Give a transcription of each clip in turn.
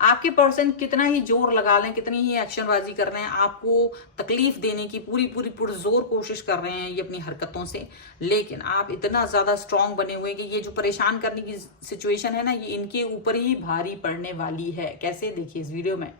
आपके पर्सन कितना ही जोर लगा लें, कितनी ही एक्शनबाजी कर रहे हैं, आपको तकलीफ देने की पूरी पूरी पुरजोर कोशिश कर रहे हैं ये अपनी हरकतों से, लेकिन आप इतना ज्यादा स्ट्रांग बने हुए हैं कि ये जो परेशान करने की सिचुएशन है ना, ये इनके ऊपर ही भारी पड़ने वाली है। कैसे, देखिए इस वीडियो में।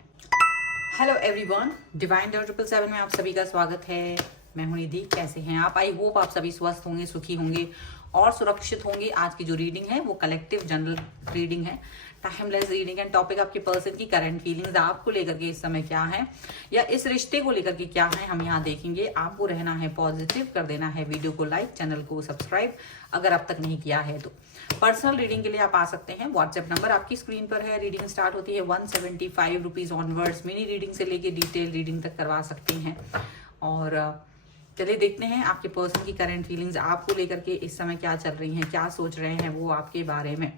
हेलो एवरीवन, डिवाइन 777 में आप सभी का स्वागत है। मैं हूं निधि। कैसे हैं आप? आई होप आप सभी स्वस्थ होंगे, सुखी होंगे और सुरक्षित होंगे। आज की जो रीडिंग है वो कलेक्टिव जनरल रीडिंग है, टाइमलेस रीडिंग है। टॉपिक आपके पर्सन की करंट फीलिंग्स आपको लेकर के इस समय क्या है, या इस रिश्ते को लेकर के क्या है, हम यहाँ देखेंगे। आपको रहना है पॉजिटिव, कर देना है वीडियो को लाइक, चैनल को सब्सक्राइब अगर अब तक नहीं किया है तो। पर्सनल रीडिंग के लिए आप आ सकते हैं। व्हाट्सएप नंबर आपकी स्क्रीन पर है। रीडिंग स्टार्ट होती है 175 रुपीज ऑनवर्ड्स। मिनी रीडिंग से लेके डिटेल रीडिंग तक करवा सकते हैं। और चलिए देखते हैं आपके पर्सन की करंट फीलिंग्स आपको लेकर के इस समय क्या चल रही हैं, क्या सोच रहे हैं वो आपके बारे में।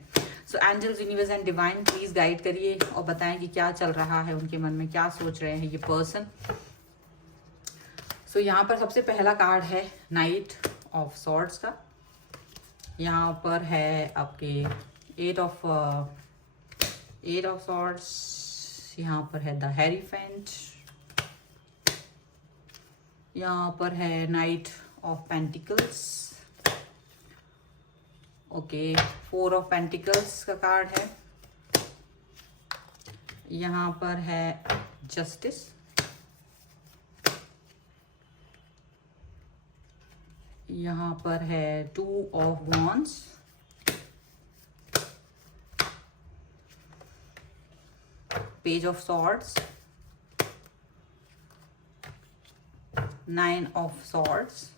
So angels, universe and divine please guide करिए और बताएं कि क्या चल रहा है उनके मन में, क्या सोच रहे हैं ये पर्सन। सो यहाँ पर सबसे पहला कार्ड है नाइट ऑफ सॉर्ड्स का। यहाँ पर है आपके एट ऑफ सॉर्ड्स। यहाँ पर है द हेरीफेंट। यहाँ पर है night of pentacles. Okay, 4 of pentacles का कार्ड है। यहाँ पर है जस्टिस। यहाँ पर है 2 of wands. Page of swords. 9 of swords.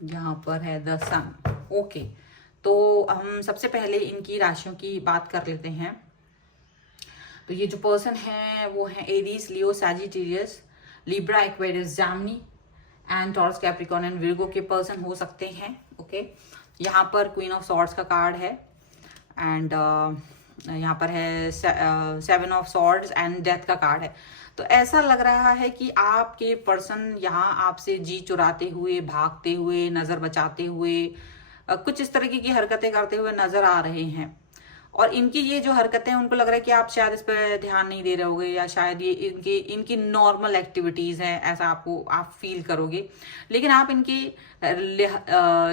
यहाँ पर है द सन। ओके, तो हम सबसे पहले इनकी राशियों की बात कर लेते हैं। तो ये जो पर्सन है वो है Aries, Leo, Sagittarius, Libra, Aquarius, Gemini and taurus, Capricorn and Virgo के पर्सन हो सकते हैं। ओके, यहाँ पर क्वीन ऑफ सॉर्ड्स का कार्ड है एंड यहाँ पर है 7 ऑफ सॉर्ड्स एंड डेथ का कार्ड है। तो ऐसा लग रहा है कि आपके पर्सन यहाँ आपसे जी चुराते हुए, भागते हुए, नजर बचाते हुए, कुछ इस तरीके की हरकतें करते हुए नजर आ रहे हैं। और इनकी ये जो हरकतें हैं, उनको लग रहा है कि आप शायद इस पर ध्यान नहीं दे रहे होगे, या शायद ये इनकी नॉर्मल एक्टिविटीज हैं, ऐसा आप फील करोगे। लेकिन आप इनकी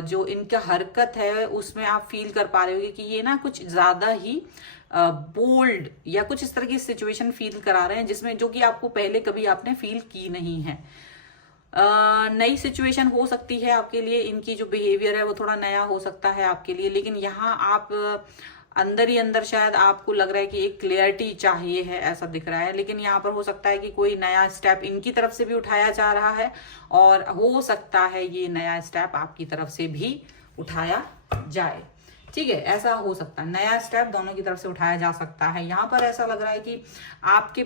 जो इनका हरकत है उसमें आप फील कर पा रहे होगे कि ये ना कुछ ज्यादा ही बोल्ड या कुछ इस तरह की सिचुएशन फील करा रहे हैं, जिसमें जो कि आपको पहले कभी आपने फील की नहीं है। नई सिचुएशन हो सकती है आपके लिए। इनकी जो बिहेवियर है वो थोड़ा नया हो सकता है आपके लिए, लेकिन यहाँ आप अंदर ही अंदर शायद आपको लग रहा है कि एक क्लियरिटी चाहिए है, ऐसा दिख रहा है। लेकिन यहाँ पर हो सकता है कि कोई नया स्टेप इनकी तरफ से भी उठाया जा रहा है, और हो सकता है ये नया स्टेप आपकी तरफ से भी उठाया जाए। ठीक है, ऐसा हो सकता है, नया स्टेप दोनों की तरफ से उठाया जा सकता है। यहाँ पर ऐसा लग रहा है कि आपके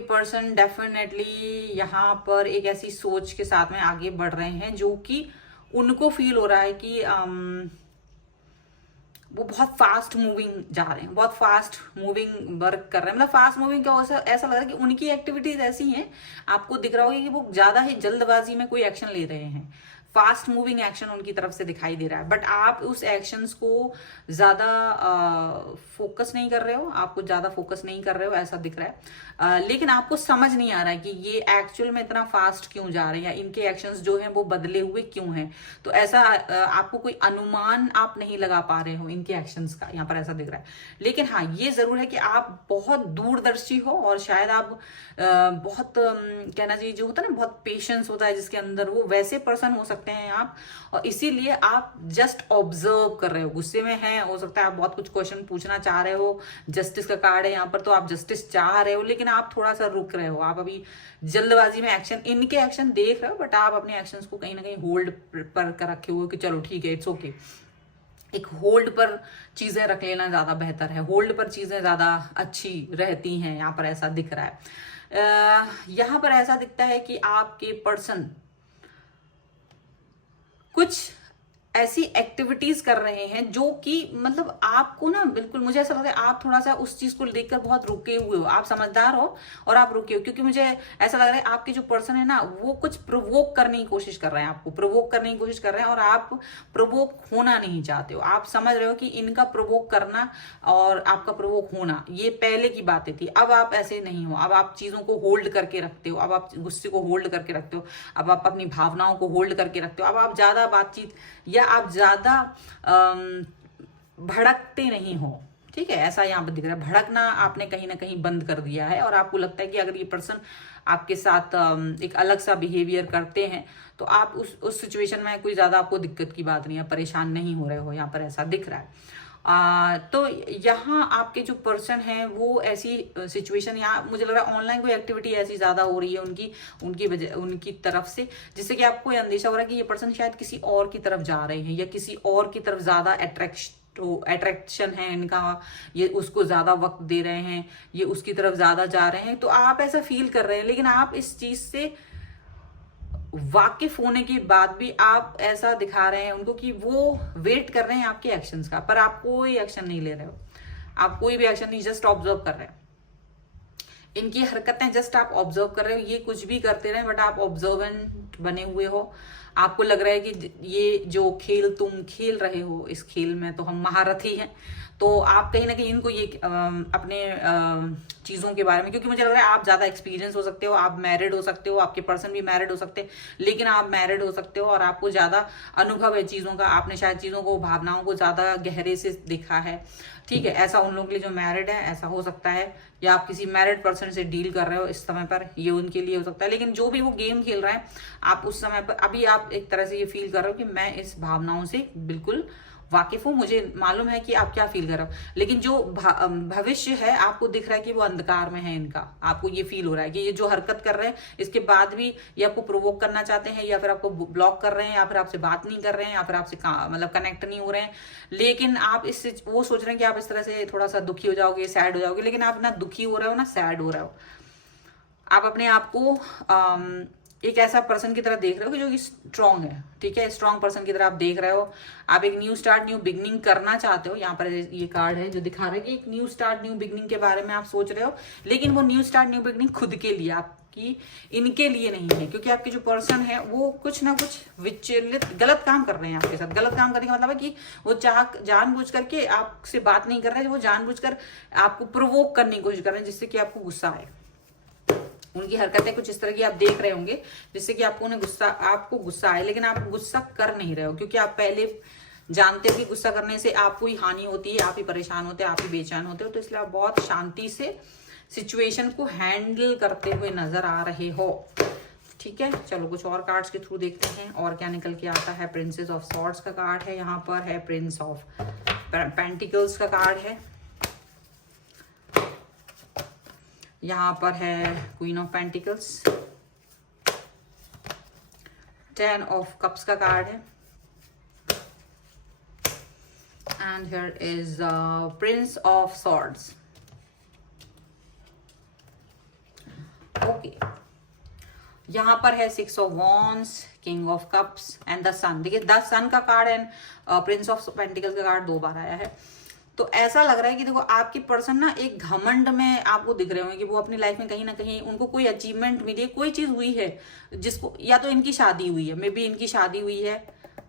पर्सन डेफिनेटली यहाँ पर एक ऐसी सोच के साथ में आगे बढ़ रहे हैं जो कि उनको फील हो रहा है कि वो बहुत फास्ट मूविंग जा रहे हैं, बहुत फास्ट मूविंग वर्क कर रहे हैं। मतलब फास्ट मूविंग क्या, ऐसा लग रहा है कि उनकी एक्टिविटीज ऐसी हैं, आपको दिख रहा होगा कि वो ज्यादा ही जल्दबाजी में कोई एक्शन ले रहे हैं। फास्ट मूविंग एक्शन उनकी तरफ से दिखाई दे रहा है, बट आप उस एक्शंस को ज्यादा फोकस नहीं कर रहे हो, आपको ज्यादा फोकस नहीं कर रहे हो, ऐसा दिख रहा है। लेकिन आपको समझ नहीं आ रहा है कि ये एक्चुअल में इतना फास्ट क्यों जा रहे हैं, या इनके एक्शंस जो हैं वो बदले हुए क्यों हैं। तो ऐसा आपको कोई अनुमान आप नहीं लगा पा रहे हो इनके एक्शंस का, यहाँ पर ऐसा दिख रहा है। लेकिन हाँ, ये जरूर है कि आप बहुत दूरदर्शी हो, और शायद आप बहुत कहना चाहिए, जो होता है ना, बहुत पेशेंस होता है जिसके अंदर, वो वैसे पर्सन हो सकते हैं आप। और इसीलिए आप जस्ट ऑब्जर्व कर रहे हो, गुस्से में हैं, हो सकता है आप बहुत कुछ क्वेश्चन पूछना चाह रहे हो। जस्टिस का कार्ड है यहाँ पर, तो आप जस्टिस चाह रहे हो, लेकिन आप थोड़ा सा रुक रहे हो। आप अभी जल्दबाजी में इनके एक्शन देख रहे हो, बट आप अपने एक्शंस को कहीं ना कहीं होल्ड पर कर रखे हुए कि चलो ठीक है, इट्स ओके। एक होल्ड पर चीजें रख लेना ज्यादा बेहतर है, होल्ड पर चीजें ज्यादा अच्छी रहती हैं, यहाँ पर ऐसा दिख रहा है। यहाँ पर ऐसा दिखता है कि आपके पर्सन कुछ ऐसी एक्टिविटीज कर रहे हैं जो कि मतलब आपको ना बिल्कुल, मुझे ऐसा लगता है आप थोड़ा सा उस चीज को देखकर बहुत रुके हुए हो, आप समझदार हो और आप रुके हो, क्योंकि मुझे ऐसा लग रहा है आपके जो पर्सन है ना वो कुछ प्रोवोक करने की कोशिश कर रहे हैं, आपको प्रोवोक करने की कोशिश कर रहे हैं और आप प्रोवोक होना नहीं चाहते हो। आप समझ रहे हो कि इनका प्रोवोक करना और आपका प्रोवोक होना ये पहले की बातें थी, अब आप ऐसे नहीं हो। अब आप चीजों को होल्ड करके रखते हो, अब आप गुस्से को होल्ड करके रखते हो, अब आप अपनी भावनाओं को होल्ड करके रखते हो, अब आप ज्यादा बातचीत या आप ज्यादा भड़कते नहीं हो। ठीक है, ऐसा यहाँ पर दिख रहा है, भड़कना आपने कहीं ना कहीं बंद कर दिया है और आपको लगता है कि अगर ये पर्सन आपके साथ एक अलग सा बिहेवियर करते हैं तो आप उस सिचुएशन में कोई ज्यादा आपको दिक्कत की बात नहीं है, परेशान नहीं हो रहे हो, यहाँ पर ऐसा दिख रहा है। तो यहाँ आपके जो पर्सन है वो ऐसी सिचुएशन, यहाँ मुझे लग रहा है ऑनलाइन कोई एक्टिविटी ऐसी ज्यादा हो रही है उनकी तरफ से, जिससे कि आपको ये अंदेशा हो रहा है कि ये पर्सन शायद किसी और की तरफ जा रहे हैं या किसी और की तरफ ज्यादा अट्रैक्शन है इनका, ये उसको ज्यादा वक्त दे रहे हैं, ये उसकी तरफ ज्यादा जा रहे हैं। तो आप ऐसा फील कर रहे हैं, लेकिन आप इस चीज से वाकिफ होने के बाद भी आप ऐसा दिखा रहे हैं उनको कि वो वेट कर रहे हैं आपके एक्शंस का, पर आप कोई एक्शन नहीं ले रहे हो, आप कोई भी एक्शन नहीं, जस्ट ऑब्जर्व कर रहे हैं इनकी हरकतें, जस्ट आप ऑब्जर्व कर रहे हो। ये कुछ भी करते रहे बट आप ऑब्जर्वेंट बने हुए हो। आपको लग रहा है कि ये जो खेल तुम खेल रहे हो, इस खेल में तो हम महारथी हैं। तो आप कहीं ना कहीं इनको ये अपने चीज़ों के बारे में, क्योंकि मुझे लग रहा है आप ज़्यादा एक्सपीरियंस हो सकते हो, आप मैरिड हो सकते हो, आपके पर्सन भी मैरिड हो सकते हैं, लेकिन आप मैरिड हो सकते हो और आपको ज़्यादा अनुभव है चीज़ों का, आपने शायद चीज़ों को, भावनाओं को ज़्यादा गहरे से देखा है। ठीक है, ऐसा उन लोगों के लिए जो मैरिड है ऐसा हो सकता है, या आप किसी मैरिड पर्सन से डील कर रहे हो इस समय पर, ये उनके लिए हो सकता है। लेकिन जो भी वो गेम खेल रहा है आप उस समय पर, अभी आप एक तरह से ये फील कर रहे हो कि मैं इस भावनाओं से बिल्कुल वाकिफ हूँ, मुझे मालूम है कि आप क्या फील कर रहे हो। लेकिन जो भविष्य है आपको दिख रहा है कि वो अंधकार में है इनका, आपको ये फील हो रहा है कि ये जो हरकत कर रहे हैं इसके बाद भी ये आपको प्रोवोक करना चाहते हैं, या फिर आपको ब्लॉक कर रहे हैं, या फिर आपसे बात नहीं कर रहे हैं, या फिर आपसे मतलब कनेक्ट नहीं हो रहे हैं। लेकिन आप इससे वो सोच रहे हैं कि आप इस तरह से थोड़ा सा दुखी हो जाओगे, सैड हो जाओगे, लेकिन आप ना दुखी हो रहे हो ना सैड हो रहे हो। आप अपने आप को एक ऐसा पर्सन की तरह देख रहे हो कि जो कि स्ट्रांग है। ठीक है, स्ट्रांग पर्सन की तरह आप देख रहे हो। आप एक न्यू स्टार्ट, न्यू बिगनिंग करना चाहते हो। यहाँ पर ये कार्ड है जो दिखा रहा है कि एक न्यू स्टार्ट, न्यू बिगनिंग के बारे में आप सोच रहे हो, लेकिन वो न्यू स्टार्ट, न्यू बिगनिंग खुद के लिए, आपकी इनके लिए नहीं है, क्योंकि आपके जो पर्सन है वो कुछ ना कुछ विचलित गलत काम कर रहे हैं आपके साथ। गलत काम करने का मतलब है कि वो जानबूझ करके आपसे बात नहीं कर रहे हैं, वो जानबूझकर आपको प्रोवोक करने की कोशिश कर रहे हैं जिससे कि आपको गुस्सा आए। उनकी हरकतें कुछ इस तरह की आप देख रहे होंगे जिससे कि आपको गुस्सा आए, लेकिन आप गुस्सा कर नहीं रहे हो, क्योंकि आप पहले जानते हो कि गुस्सा करने से आपको ही हानि होती है, आप ही परेशान होते हो, आप ही बेचैन होते हो। तो इसलिए आप बहुत शांति से सिचुएशन को हैंडल करते हुए नजर आ रहे हो। ठीक है, चलो कुछ और कार्ड्स के थ्रू देखते हैं और क्या निकल के आता है। प्रिंसेस ऑफ सॉर्ड्स का कार्ड है यहाँ पर, है प्रिंस ऑफ पेंटिकल्स का कार्ड है यहाँ पर, है queen of pentacles, 10 of cups का कार्ड है, and here is prince of swords. Okay, यहाँ पर है 6 of wands, king of cups and the sun. देखिए द सन का card and prince of pentacles का कार्ड 2 बार आया है। तो ऐसा लग रहा है कि देखो आपकी पर्सन ना एक घमंड में आपको दिख रहे होंगे कि वो अपनी लाइफ में कहीं ना कहीं उनको कोई अचीवमेंट मिली है, कोई चीज हुई है जिसको, या तो इनकी शादी हुई है, मे बी इनकी शादी हुई है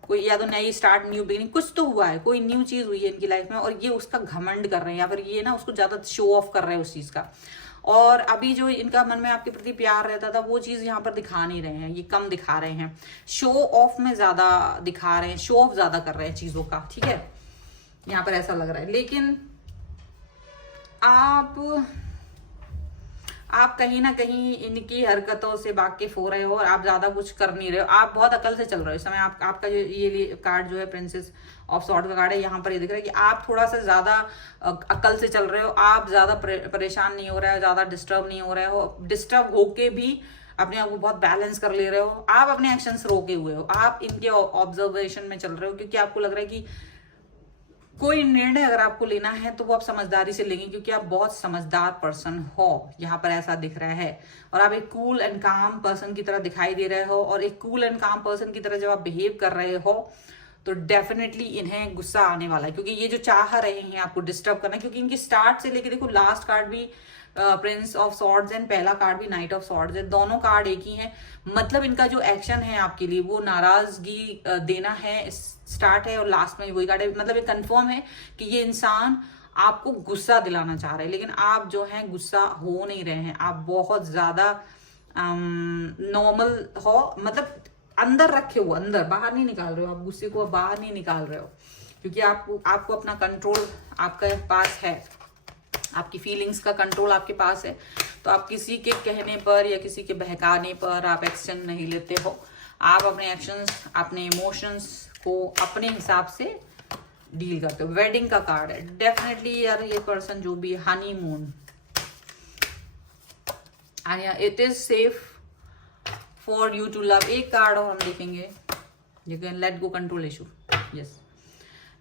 कोई, या तो नई स्टार्ट, न्यू बिगिनिंग, कुछ तो हुआ है, कोई न्यू चीज हुई है इनकी लाइफ में और ये उसका घमंड कर रहे हैं, या फिर ये ना उसको ज्यादा शो ऑफ कर रहे हैं उस चीज का। और अभी जो इनका मन में आपके प्रति प्यार रहता था वो चीज यहाँ पर दिखा नहीं रहे हैं, ये कम दिखा रहे हैं, शो ऑफ में ज्यादा दिखा रहे हैं, शो ऑफ ज्यादा कर रहे हैं चीजों का। ठीक है, यहाँ पर ऐसा लग रहा है। लेकिन आप कहीं ना कहीं इनकी हरकतों से वाकिफ हो रहे हो और आप ज्यादा कुछ कर नहीं रहे हो, आप बहुत अकल से चल रहे हो इस समय। आपका जो ये कार्ड जो है प्रिंसेस ऑफ सॉर्ड का कार्ड है, यहाँ पर ये दिख रहा है कि आप थोड़ा सा ज्यादा अकल से चल रहे हो, आप ज्यादा परेशान नहीं हो रहे हो, ज्यादा डिस्टर्ब नहीं हो रहे हो, डिस्टर्ब होके भी अपने आप को बहुत बैलेंस कर ले रहे हो, आप अपने एक्शंस रोके हुए हो, आप इनके ऑब्जर्वेशन में चल रहे हो, क्योंकि आपको लग रहा है कि कोई निर्णय अगर आपको लेना है तो वो आप समझदारी से लेंगे, क्योंकि आप बहुत समझदार पर्सन हो, यहाँ पर ऐसा दिख रहा है। और आप एक कूल एंड काम पर्सन की तरह दिखाई दे रहे हो, और एक कूल एंड काम पर्सन की तरह जब आप बिहेव कर रहे हो तो डेफिनेटली इन्हें गुस्सा आने वाला है, क्योंकि ये जो चाह रहे हैं आपको डिस्टर्ब करना, क्योंकि इनकी स्टार्ट से लेके देखो लास्ट कार्ड भी प्रिंस ऑफ सॉर्ड्स एंड पहला कार्ड भी नाइट ऑफ सॉर्ड्स है, दोनों कार्ड एक ही हैं। मतलब इनका जो एक्शन है आपके लिए वो नाराजगी देना है, स्टार्ट है, और लास्ट में वही कार्ड है। मतलब ये कंफर्म है कि ये इंसान आपको गुस्सा दिलाना चाह रहे हैं, लेकिन आप जो है गुस्सा हो नहीं रहे हैं, आप बहुत ज्यादा नॉर्मल हो, मतलब अंदर रखे हो, अंदर, बाहर नहीं निकाल रहे हो, आप गुस्से को बाहर नहीं निकाल रहे हो, क्योंकि आपको अपना कंट्रोल आपके पास है, आपकी फीलिंग्स का कंट्रोल आपके पास है। तो आप किसी के कहने पर या किसी के बहकाने पर आप एक्शन नहीं लेते हो, आप अपने एक्शंस, अपने इमोशंस को अपने हिसाब से डील करते हो। वेडिंग का कार्ड है, डेफिनेटली यार ये पर्सन जो भी honeymoon, it is safe for you to love. एक कार्ड और हम देखेंगे, you can let go control issue. Yes,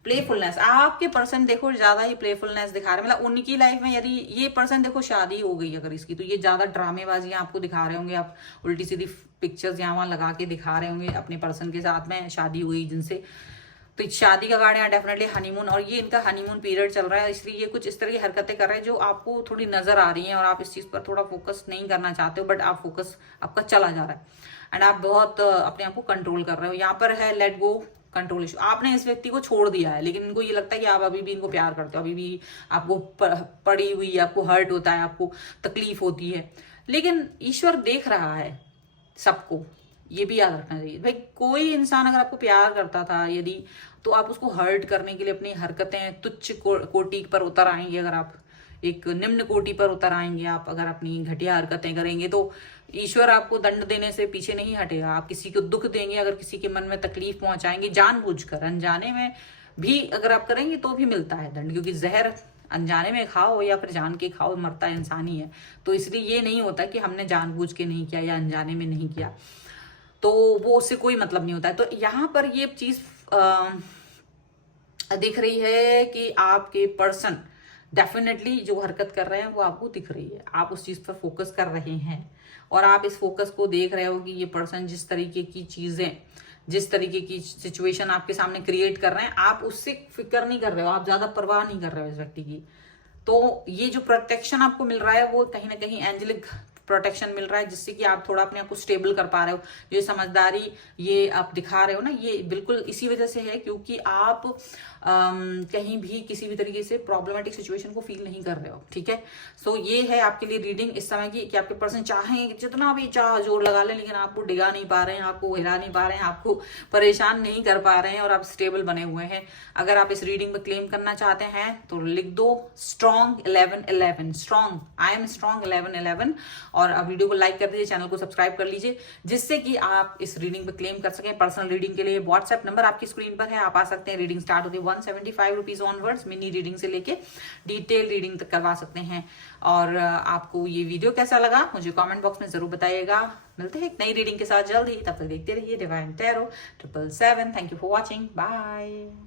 playfulness, आपके पर्सन देखो ज्यादा ही प्लेफुलनेस दिखा रहे हैं, मतलब उनकी लाइफ में यदि ये पर्सन देखो शादी हो गई अगर इसकी, तो ये ज्यादा ड्रामेबाजी आपको दिखा रहे होंगे, आप उल्टी सीधी पिक्चर्स यहाँ वहां लगा के दिखा रहे होंगे अपने पर्सन के साथ में, शादी हुई जिनसे, तो शादी का कार्ड यहाँ डेफिनेटली हनीमून, और ये इनका हनीमून पीरियड चल रहा है, इसलिए ये कुछ इस तरह की हरकतें कर रहे हैं जो आपको थोड़ी नजर आ रही हैं, और आप इस चीज पर थोड़ा फोकस नहीं करना चाहते हो, बट आप फोकस आपका चला जा रहा है, एंड आप बहुत अपने आप को कंट्रोल कर रहे हो। यहाँ पर है लेट गो कंट्रोल इशू, आपने इस व्यक्ति को छोड़ दिया है, लेकिन इनको ये लगता है कि आप अभी भी इनको प्यार करते हो, अभी भी आपको पड़ी हुई, आपको हर्ट होता है, आपको तकलीफ होती है, लेकिन ईश्वर देख रहा है सबको, ये भी याद रखना चाहिए भाई। कोई इंसान अगर आपको प्यार करता था यदि, तो आप उसको हर्ट करने के लिए अपनी हरकतें तुच्छ कोटि पर उतर आएंगे, अगर आप एक निम्न कोटि पर उतर आएंगे, आप अगर अपनी घटिया हरकतें करेंगे, तो ईश्वर आपको दंड देने से पीछे नहीं हटेगा। आप किसी को दुख देंगे, अगर किसी के मन में तकलीफ पहुंचाएंगे जानबूझकर, अनजाने में भी अगर आप करेंगे तो भी मिलता है दंड, क्योंकि जहर अनजाने में खाओ या फिर जान के खाओ, मरता इंसान ही है। तो इसलिए ये नहीं होता कि हमने जानबूझ के नहीं किया या अनजाने में नहीं किया, तो वो उससे कोई मतलब नहीं होता है। तो यहाँ पर ये चीज दिख रही है कि आपके पर्सन डेफिनेटली जो हरकत कर रहे हैं वो आपको दिख रही है, आप उस चीज पर फोकस कर रहे हैं, और आप इस फोकस को देख रहे हो कि ये पर्सन जिस तरीके की चीजें, जिस तरीके की सिचुएशन आपके सामने क्रिएट कर रहे हैं, आप उससे फिक्र नहीं कर रहे हो, आप ज्यादा परवाह नहीं कर रहे हो इस व्यक्ति की। तो ये जो प्रोटेक्शन आपको मिल रहा है वो कहीं ना कहीं एंजेलिक प्रोटेक्शन मिल रहा है, जिससे कि आप थोड़ा अपने आप को स्टेबल कर पा रहे हो। ये समझदारी ये आप दिखा रहे हो ना, ये बिल्कुल इसी वजह से है क्योंकि आप कहीं भी किसी भी तरीके से प्रॉब्लमेटिक सिचुएशन को फील नहीं कर रहे हो, ठीक है। सो ये है आपके लिए रीडिंग इस समय की, कि आपके पर्सन चाहें जितना भी चाह जोर लगा लें, लेकिन आपको डिगा नहीं पा रहे हैं, आपको हिला नहीं पा रहे हैं, आपको परेशान नहीं कर पा रहे हैं, और आप स्टेबल बने हुए हैं। अगर आप इस रीडिंग में क्लेम करना चाहते हैं तो लिख दो strong 1111, strong, I am strong 1111, और आप वीडियो को लाइक कर दीजिए, चैनल को सब्सक्राइब कर लीजिए, जिससे कि आप इस रीडिंग पे क्लेम कर सकें। पर्सनल रीडिंग के लिए व्हाट्सएप नंबर आपकी स्क्रीन पर है, आप आ सकते हैं। रीडिंग स्टार्ट होती है 175 रुपीज ऑनवर्ड्स, मिनी रीडिंग से लेके डिटेल रीडिंग तक करवा सकते हैं। और आपको ये वीडियो कैसा लगा मुझे कमेंट बॉक्स में जरूर बताइएगा। मिलते हैं एक नई रीडिंग के साथ जल्द ही, तब तक देखते रहिए divine tarot 777। Thank you for watching, bye.